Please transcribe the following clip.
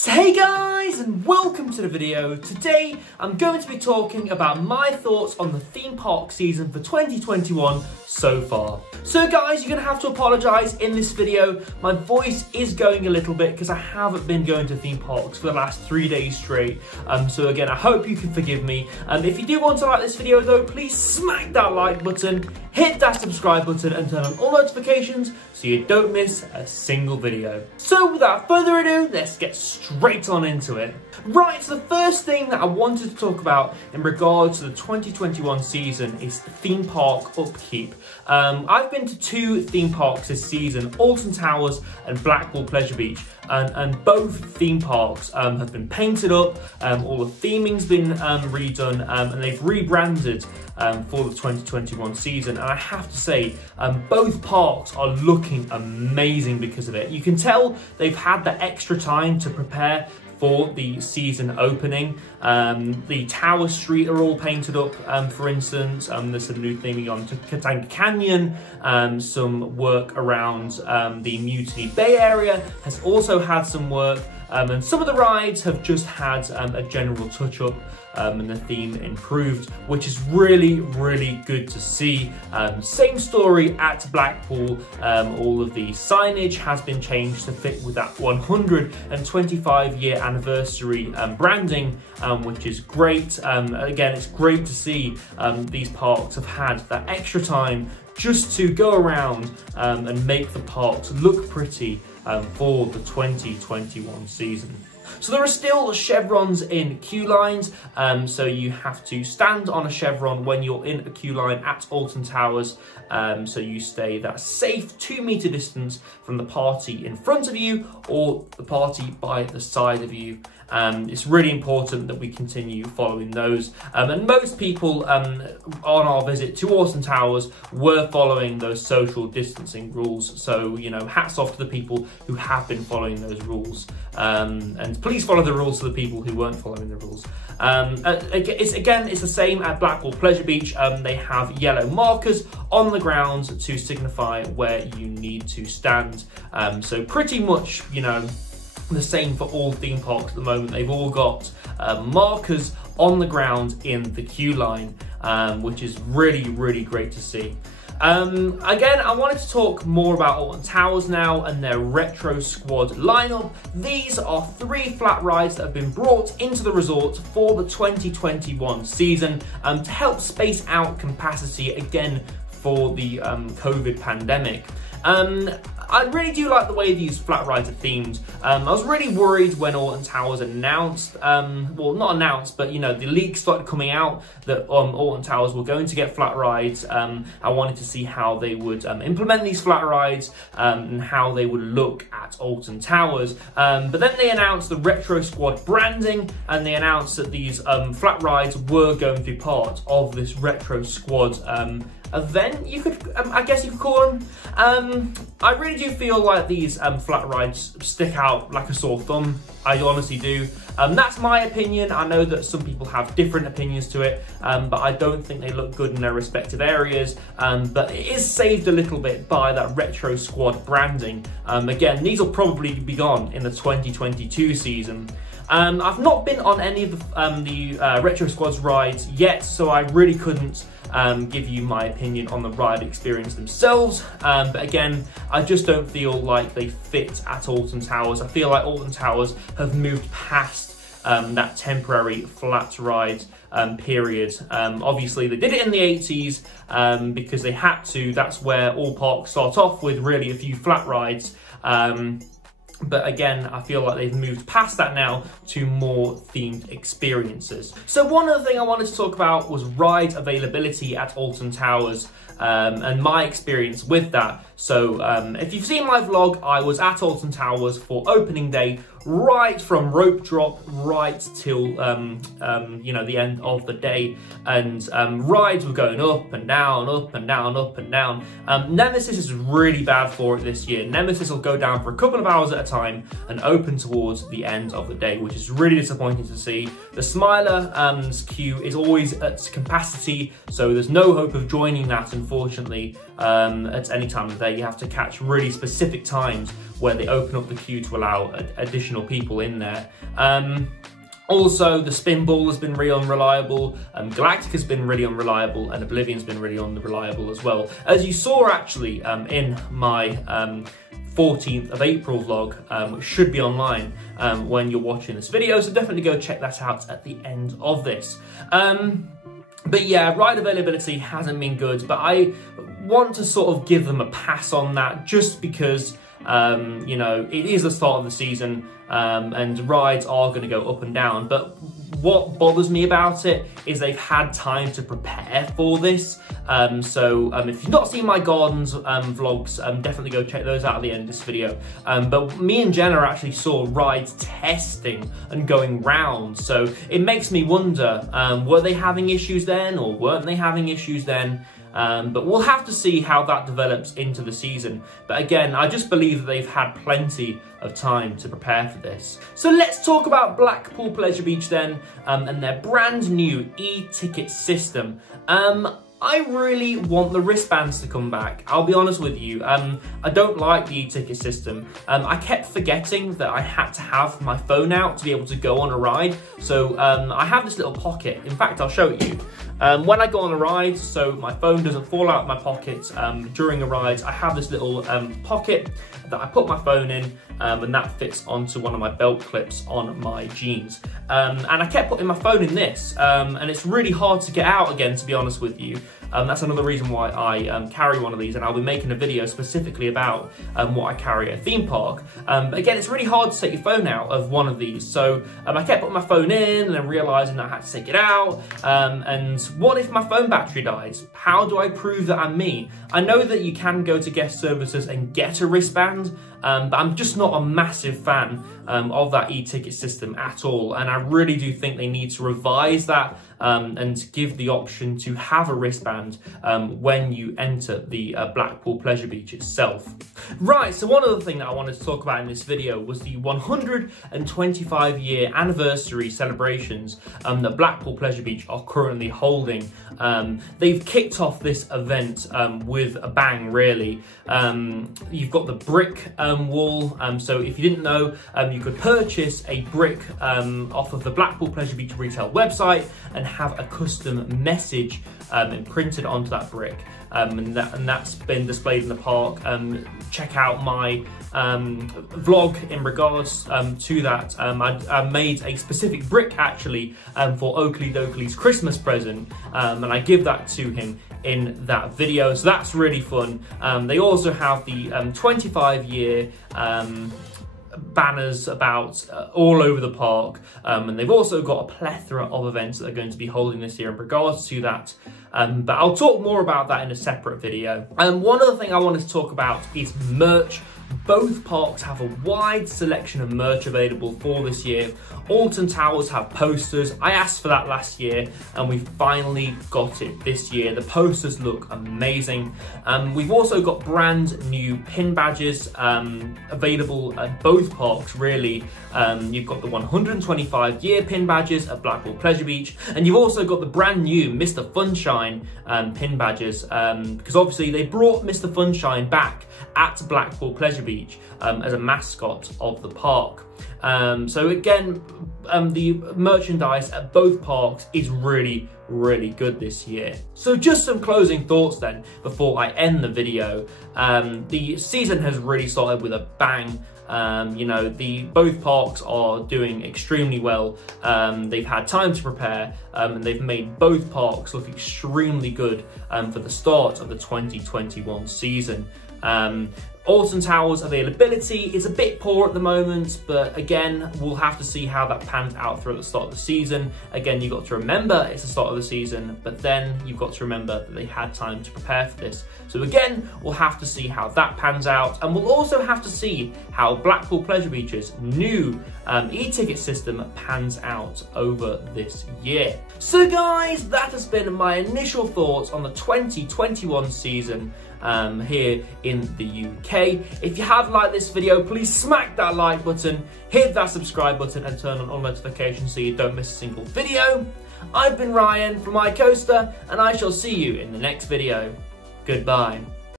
So hey guys, and welcome to the video. Today I'm going to be talking about my thoughts on the theme park season for 2021 so far. So guys, you're going to have to apologise in this video. My voice is going a little bit because I haven't been going to theme parks for the last 3 days straight. So again, I hope you can forgive me. If you do want to like this video though, please smack that like button, hit that subscribe button and turn on all notifications so you don't miss a single video. So without further ado, let's get straight on into it. Right, so the first thing that I wanted to talk about in regards to the 2021 season is theme park upkeep. I've been to 2 theme parks this season, Alton Towers and Blackpool Pleasure Beach, and both theme parks have been painted up, all the theming's been redone, and they've rebranded for the 2021 season. And I have to say, both parks are looking amazing because of it. You can tell they've had the extra time to prepare for the season opening. The Tower Street are all painted up, for instance. There's some new theming on Katanga Canyon. Some work around the Mutiny Bay area has also had some work. And some of the rides have just had a general touch-up and the theme improved, which is really, really good to see. Same story at Blackpool. All of the signage has been changed to fit with that 125-year anniversary branding, which is great. Again, it's great to see these parks have had that extra time just to go around and make the parks look pretty for the 2021 season. So there are still chevrons in queue lines, so you have to stand on a chevron when you're in a queue line at Alton Towers, so you stay that safe 2-meter distance from the party in front of you or the party by the side of you. It's really important that we continue following those, and most people on our visit to Alton Towers were following those social distancing rules, so you know, hats off to the people who have been following those rules, and please follow the rules to the people who weren't following the rules. It's the same at Blackpool Pleasure Beach. They have yellow markers on the ground to signify where you need to stand, so pretty much, you know, the same for all theme parks at the moment. They've all got markers on the ground in the queue line, which is really, really great to see. Again, I wanted to talk more about Alton Towers now and their Retro Squad lineup. These are 3 flat rides that have been brought into the resort for the 2021 season to help space out capacity again for the COVID pandemic. I really do like the way these flat rides are themed. I was really worried when Alton Towers announced, well, not announced, but you know, the leaks started coming out that Alton Towers were going to get flat rides. I wanted to see how they would implement these flat rides and how they would look at Alton Towers. But then they announced the Retro Squad branding, and they announced that these flat rides were going to be part of this Retro Squad event, you could, I guess you could call them. I really do feel like these flat rides stick out like a sore thumb. I honestly do. That's my opinion. I know that some people have different opinions to it, but I don't think they look good in their respective areas. But it is saved a little bit by that Retro Squad branding. Again, these will probably be gone in the 2022 season. I've not been on any of the Retro Squad's rides yet, so I really couldn't give you my opinion on the ride experience themselves, but again, I just don't feel like they fit at Alton Towers. I feel like Alton Towers have moved past that temporary flat ride period. Obviously they did it in the 80s because they had to. That's where all parks start off, with really a few flat rides. But again, I feel like they've moved past that now to more themed experiences. So one other thing I wanted to talk about was ride availability at Alton Towers and my experience with that. So if you've seen my vlog, I was at Alton Towers for opening day, right from rope drop right till you know, the end of the day, and rides were going up and down, up and down, up and down. Nemesis is really bad for it this year. Nemesis will go down for a couple of hours at a time and open towards the end of the day, which is really disappointing to see. The Smiler queue is always at capacity, so there's no hope of joining that, unfortunately, at any time of the day. You have to catch really specific times where they open up the queue to allow additional people in there. Also, the spin ball has been really unreliable, Galactic has been really unreliable, and Oblivion's been really unreliable as well. As you saw actually in my 14th of April vlog, which should be online when you're watching this video, so definitely go check that out at the end of this. But yeah, ride availability hasn't been good, but I want to sort of give them a pass on that just because you know, it is the start of the season and rides are going to go up and down. But what bothers me about it is they've had time to prepare for this. So if you've not seen my Gardens vlogs, definitely go check those out at the end of this video. But me and Jenna actually saw rides testing and going round. So it makes me wonder, were they having issues then or weren't they having issues then? But we'll have to see how that develops into the season. But again, I just believe that they've had plenty of time to prepare for this. So let's talk about Blackpool Pleasure Beach then, and their brand new e-ticket system. I really want the wristbands to come back. I'll be honest with you, I don't like the e-ticket system. I kept forgetting that I had to have my phone out to be able to go on a ride. So I have this little pocket. In fact, I'll show it you. When I go on a ride, so my phone doesn't fall out of my pocket during a ride, I have this little pocket that I put my phone in, and that fits onto one of my belt clips on my jeans. And I kept putting my phone in this, and it's really hard to get out again, to be honest with you. That's another reason why I carry one of these, and I'll be making a video specifically about what I carry at a theme park. Again, it's really hard to take your phone out of one of these, so I kept putting my phone in and then realising that I had to take it out. And what if my phone battery dies? How do I prove that I'm me? I know that you can go to guest services and get a wristband, but I'm just not a massive fan of that e-ticket system at all, and I really do think they need to revise that and give the option to have a wristband when you enter the Blackpool Pleasure Beach itself. Right, so one other thing that I wanted to talk about in this video was the 125-year anniversary celebrations that Blackpool Pleasure Beach are currently holding. They've kicked off this event with a bang, really. You've got the brick wall, so if you didn't know, you could purchase a brick off of the Blackpool Pleasure Beach retail website and have a custom message imprinted onto that brick, and that's been displayed in the park. Check out my vlog in regards to that. I made a specific brick actually for Oakley Dokley's Christmas present, and I give that to him in that video, so that's really fun. They also have the 25-year banners about all over the park, and they've also got a plethora of events that they're going to be holding this year in regards to that, but I'll talk more about that in a separate video. One other thing I wanted to talk about is merch. Both parks have a wide selection of merch available for this year. Alton Towers have posters. I asked for that last year and we finally got it this year. The posters look amazing. We've also got brand new pin badges available at both parks, really. You've got the 125-year pin badges at Blackpool Pleasure Beach, and you've also got the brand new Mr. Funshine pin badges, because obviously they brought Mr. Funshine back at Blackpool Pleasure Beach as a mascot of the park. So again, the merchandise at both parks is really good this year. So just some closing thoughts then before I end the video. The season has really started with a bang. You know, both parks are doing extremely well. They've had time to prepare, and they've made both parks look extremely good for the start of the 2021 season. Alton Towers availability is a bit poor at the moment, but again, we'll have to see how that pans out throughout the start of the season. Again, you've got to remember it's the start of the season, but then you've got to remember that they had time to prepare for this. So again, we'll have to see how that pans out, and we'll also have to see how Blackpool Pleasure Beach's new e-ticket system pans out over this year. So guys, that has been my initial thoughts on the 2021 season here in the UK. If you have liked this video, please smack that like button, hit that subscribe button and turn on all notifications so you don't miss a single video. I've been Ryan from iCoaster, and I shall see you in the next video. Goodbye.